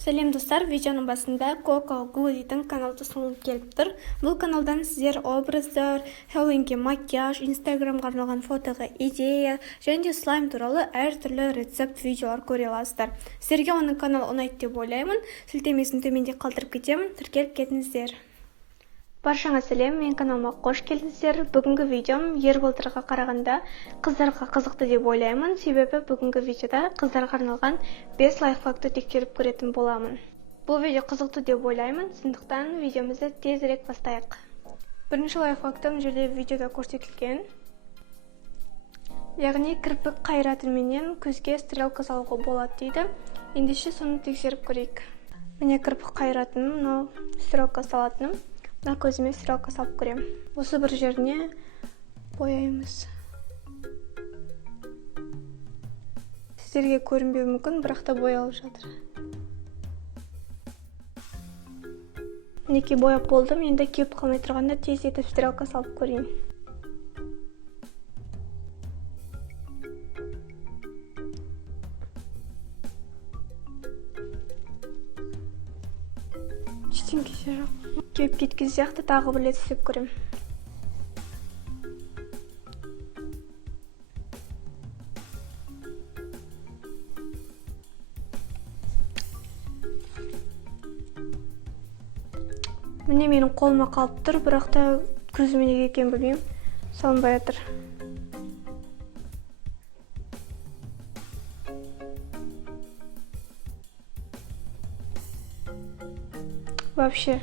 Сәлем достар, видеоның басында Коко Гулидің каналды ұсынылып келіп тұр. Бұл каналдан сіздер образдар, Хэллоуинге макияж, инстаграмға арналған фотоға идея және де слайм туралы әртүрлі рецепт видеолар көре аласыздар. Сіздерге оның каналы ұнайды деп ойлаймын. Сілтемесін төменде қалдырып кетемін, тіркеліп кетіңіздер. Баршаңа сәлем, мен каналыма қош келдіңіздер. Бүгінгі видеом ер былтырға қарағанда қыздарға қызықты деп ойлаймын, себебі бүгінгі видеода қыздарға арналған 5 лайфхакты тексеріп көретін боламын. Бұл видео қызықты деп ойлаймын, сондықтан видеомызды тезірек бастайық. Бірінші лайфхактым жерде видеода көрсетілген. Яғни кірпік қайратыменен көзге стрелка салуға болады дейді. Ендеше соны тексеріп көрейік. Міне кірпік қайратым, мынау стрелка салатыным. Мына көзіме стрелка салып көрем. Осы бір жеріне бояймыз. Сіздерге көрінбеуі мүмкін, бірақ та боялып жатыр. Мінекей бояп болдым, енді кеуіп қалмай тұрғанда тез етіп стрелка салып көрейін. Ештеңкесі жоқ. Кеуіп кеткен сияқты тағы бір рет істеп көрем. Міне менің қолыма қалып тұр, бірақ та көзіме неге екенін білмеймін, салынбай жатыр. Вообще.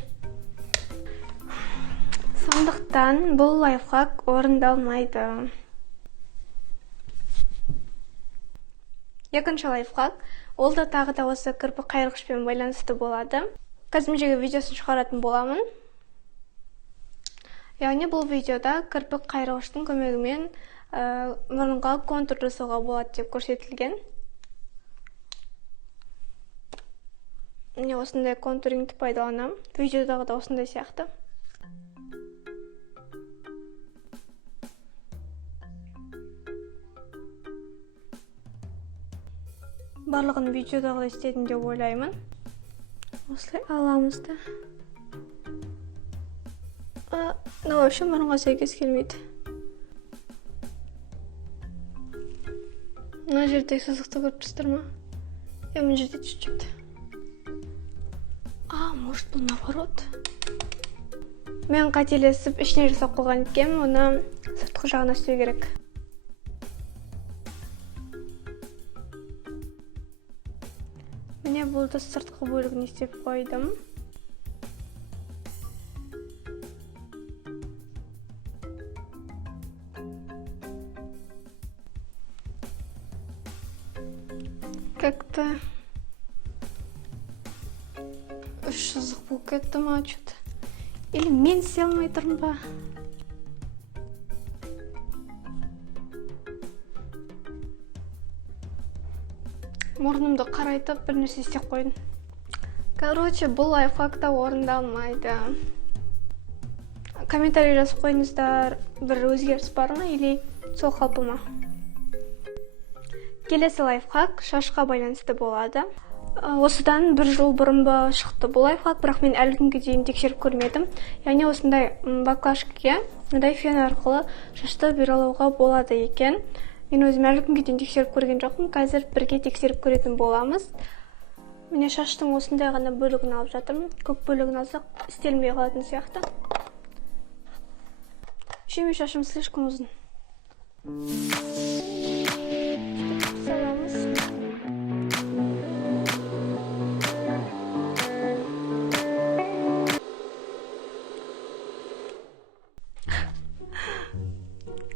Сондықтан бұл лайфхак орындалмайды. Екінші лайфхак, ол да тағы да осы кірпік қайырғышпен байланысты болады. Қазір видеосын шығаратын боламын. Яғни бұл видеода кірпік қайырғыштың көмегімен мұрынға контур жасауға болады деп көрсетілген. Міне осындай контурингті пайдаланамын. Видеодағы да осындай сияқты. Барлығын видеодағыдай істедім деп ойлаймын. Осылай аламыз да. Вообще мұрынға сәйкес келмейді. Мына жерде сызықты көріп тұрсыздар ма? Мына жерде чуть-чуть. Может бұл наоборот. Мен қателесіп ішіне жасап қойған екен, оны сыртқы жағына істеу керек. Міне бұлды сыртқы бөлігін істеп қойдым. Как-то үш сызық болып кетті ма, что-то. Или мен істей алмай тұрмын ба? Мұрнымды қарайтып бір нәрсе істеп қойдым. Короче, бұл лайфхакта орындалмайды. Комментарий жазып қойыңыздар, бір өзгеріс бар ма, или сол қалпы ма? Келесі лайфхак шашқа байланысты болады. Осыдан бір жыл бұрын ба шықты бұл лайфхак, бірақ мен әлі күнге дейін тексеріп көрмедім. Яғни осындай баклажкаға мындай фен арқылы шашты бұралауға болады екен. Мен өзім әлі күнге дейін тексеріп көрген жоқпын. Қазір бірге тексеріп көретін боламыз. Міне шаштың осындай ғана бөлігін алып жатырмын. Көп бөлігін алсақ істелмей қалатын сияқты. Еще шашым слишком ұзын. Саламыз.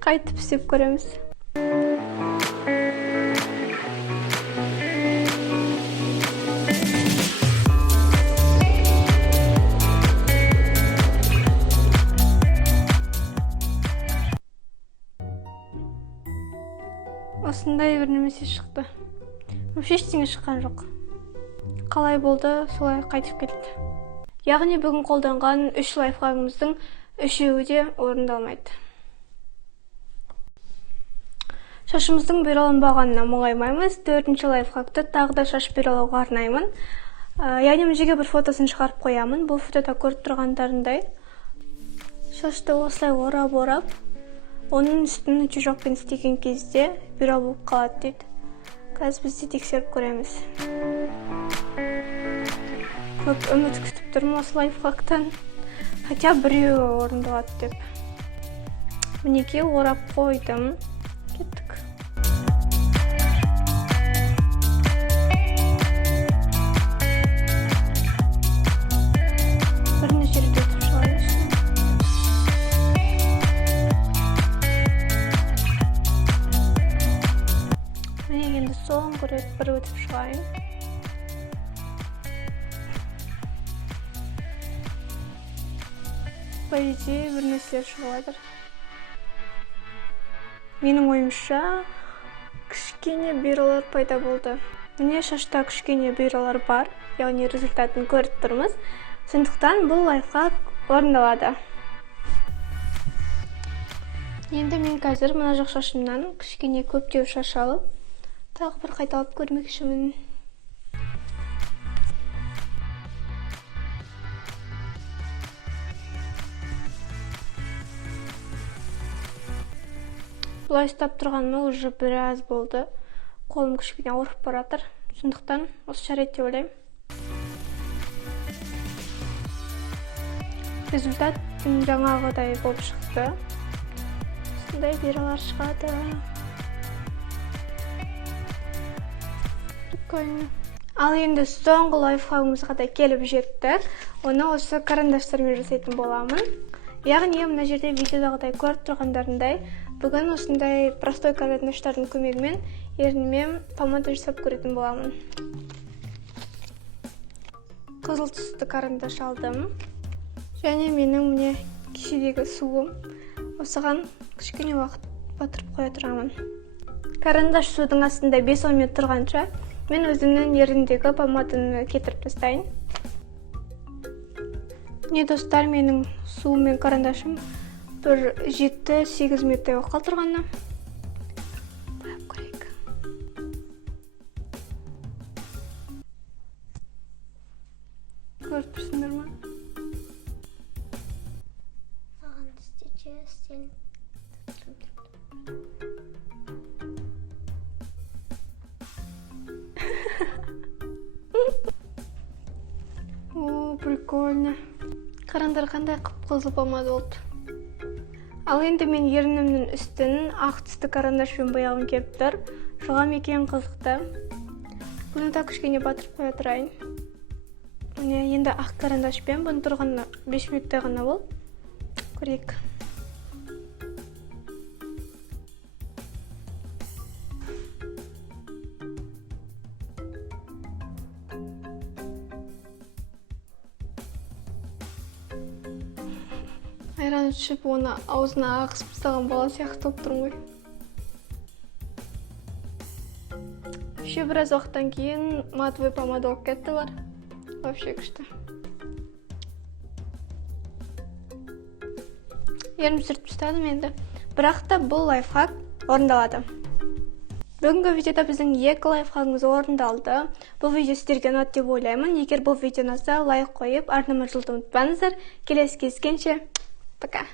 Қайтып істеп көреміз. Осындай бір немесе шықты. Вообще ештеңе шыққан жоқ. Қалай болды, солай қайтып кетті. Яғни бүгін қолданған 3 лайфхагымыздың 3-еуі де орындалмайды. Шашымыздың бұралынбағанына мұңаймаймыз. 4-ші лайфхакты тағы да шаш бұралауға арнаймын. Яғни мына жерге бір фотосын шығарып қоямын. Бұл фотода көріп тұрғандарындай шашты осылай орап, оның үстін чужокпен істеген кезде бюро болып қалады дейді. Қазір біз де тексеріп көреміз. Көп үміт күтіп тұрмын осы лайфхактан. Хотя біреу орындалады деп. Мінекей орап қойдым. Кеттік. Бірнеше рет өтіп шығайын. Міне енді соңғы рет бір өтіп шығайын. По идее, бір нәрселер шығып жатыр. Менің ойымша, кішкене бұйралар пайда болды. Міне шашта кішкене бұйралар бар, яғни результатын көріп тұрмыз. Сондықтан бұл лайфхак орындалады. Енді мен қазір мына жақ шашымнан кішкене көптеу шаш алып, тағы бір қайталап көрмекшімін. Бұлай ұстап тұрғаныма уже біраз болды. Қолым кішкене ауырып баратыр. Сондықтан осы жарайды деп ойлаймын. Результат жаңағыдай болып шықты. Осындай бұйралар шығады. Прикольно. Ал енді соңғы лайфхагымызға да келіп жеттік. Оны осы карандаштармен жасайтын боламын. Яғни мына жерде видеодағыдай көріп тұрғандарындай, бүгін осындай простой карандаштардың көмегімен ерніме помада жасап көретін боламын. Қызыл түсті карандаш алдым. Және менің міне кешедегі суым. Осыған кішкене уақыт батырып қоя тұрамын. Карандаш судың астында 5-10 минут тұрғанша мен өзімнің еріндегі помаданы кетіріп тастайын. Не достар, менің суым мен карандашым бір 7-8 минуттай уақыт қалдырғанына. Байып көрейік. Көріп тұрсыңдар ма? Саған істече істелін. О, прикольно. Қараңдар қандай қып-қызыл помада болды. Ал енді мен ернімнің үстін ақ түсті карандашпен бояғым келіп тұр. Жоғам екен қызықты. Бұны да кішкене батырып қоя тұрайын. Міне енді ақ карандашпен бұны тұрғанына 5 минуттай ғана бол. Көрейік. Айран ішіп, оны аузына ағысып тастаған бала сияқты болып тұрмын ғой. Еще біраз уақыттан кейін матовый помада болып кетті бар. Вообще күшті. Ерім сүртіп тастадым енді. Бірақ та бұл лайфхак орындалады. Бүгінгі видеода біздің 2 лайфхагымыз орындалды. Бұл видео сіздерге ұнады деп ойлаймын. Егер бұл видео ұнаса, лайк қойып, арнама жылды ұмытпаңыздар. Келесі кездескенше, пока.